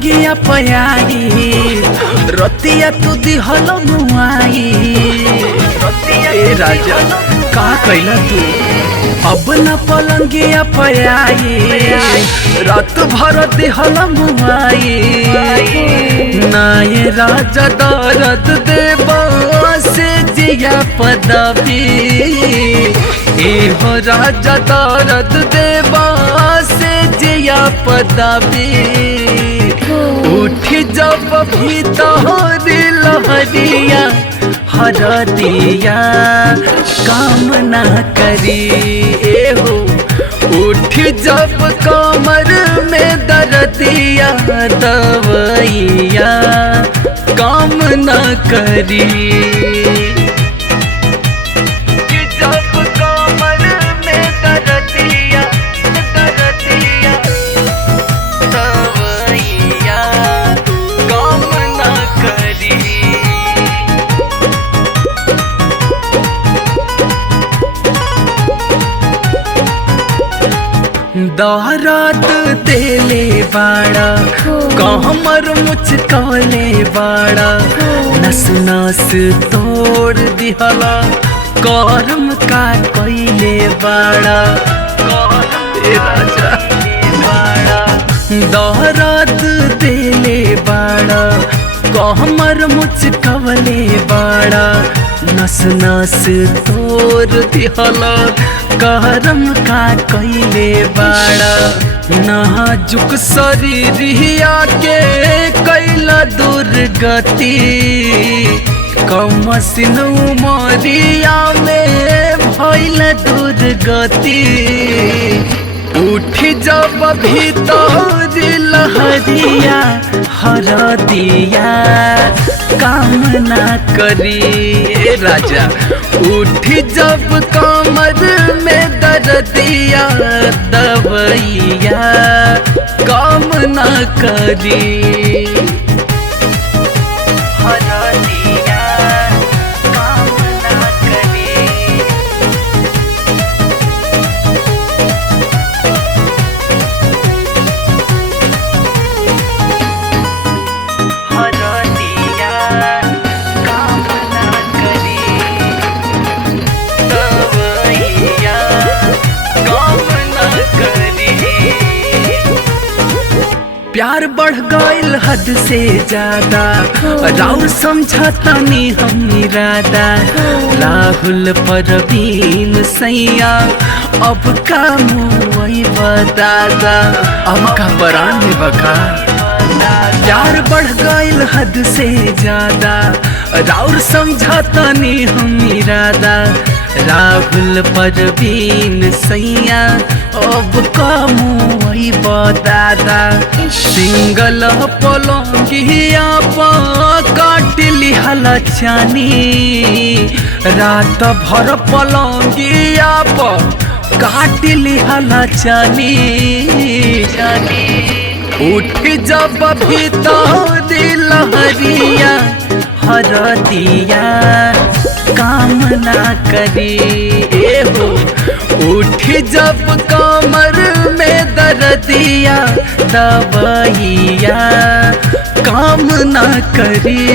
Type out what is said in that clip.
पलंगिया पयाई रतिया तू दिहल मुआई। ए राजा का कैला तू अब न पलंगिया पयाई रात भर दिहल मुआई। नाये राजा दर्द देबा से जिया पदवी ए हो राजा दर्द देबा से जिया पदवी। उठ जब भीतर लहरिया हरदिया काम ना करी ए हो। उठ जब कमर में दर्दिया दवैया काम ना करी। जब कमर में दर्दिया दर्दिया दवैया काम ना करी। दर्द देले बाड़ा कमर मुचकले बाड़ा नस नस तोड़ दिहला करम का कैले बाड़ा। ए राजा दर्द देले बाड़ा कमर मुचकले बाड़ा नस नस तोड़ दिहला करम का कैले बाड़ा। नाजुक शरीरिया के कैला दुर्गति कमसिन उमरिया में भइल दुर्गति। उठ जब भीतर लहरिया हरदिया काम ना करी ए राजा। उठ जब कमर में दर्दिया दवैया काम ना करी। हरदिया काम ना करी। प्यार बढ़ गईल हद से ज्यादा राउर समझता नहीं हम इरादा। राहुल परवीन सैया अब का मुई बतादा अब का परान में बका। प्यार बढ़ गईल हद से ज्यादा राउर समझता नहीं हम इरादा। राहुल परवीन सैया अब का मुई बतादा। सिंगल पलंगिया पा काट लिहला चानी रात भर पलंगिया पा काट लिहला चानी। उठ जब भीतर लहरिया हरदिया काम ना करी ए हो। उठ जब कमर में दर्दिया दवैया काम ना करी।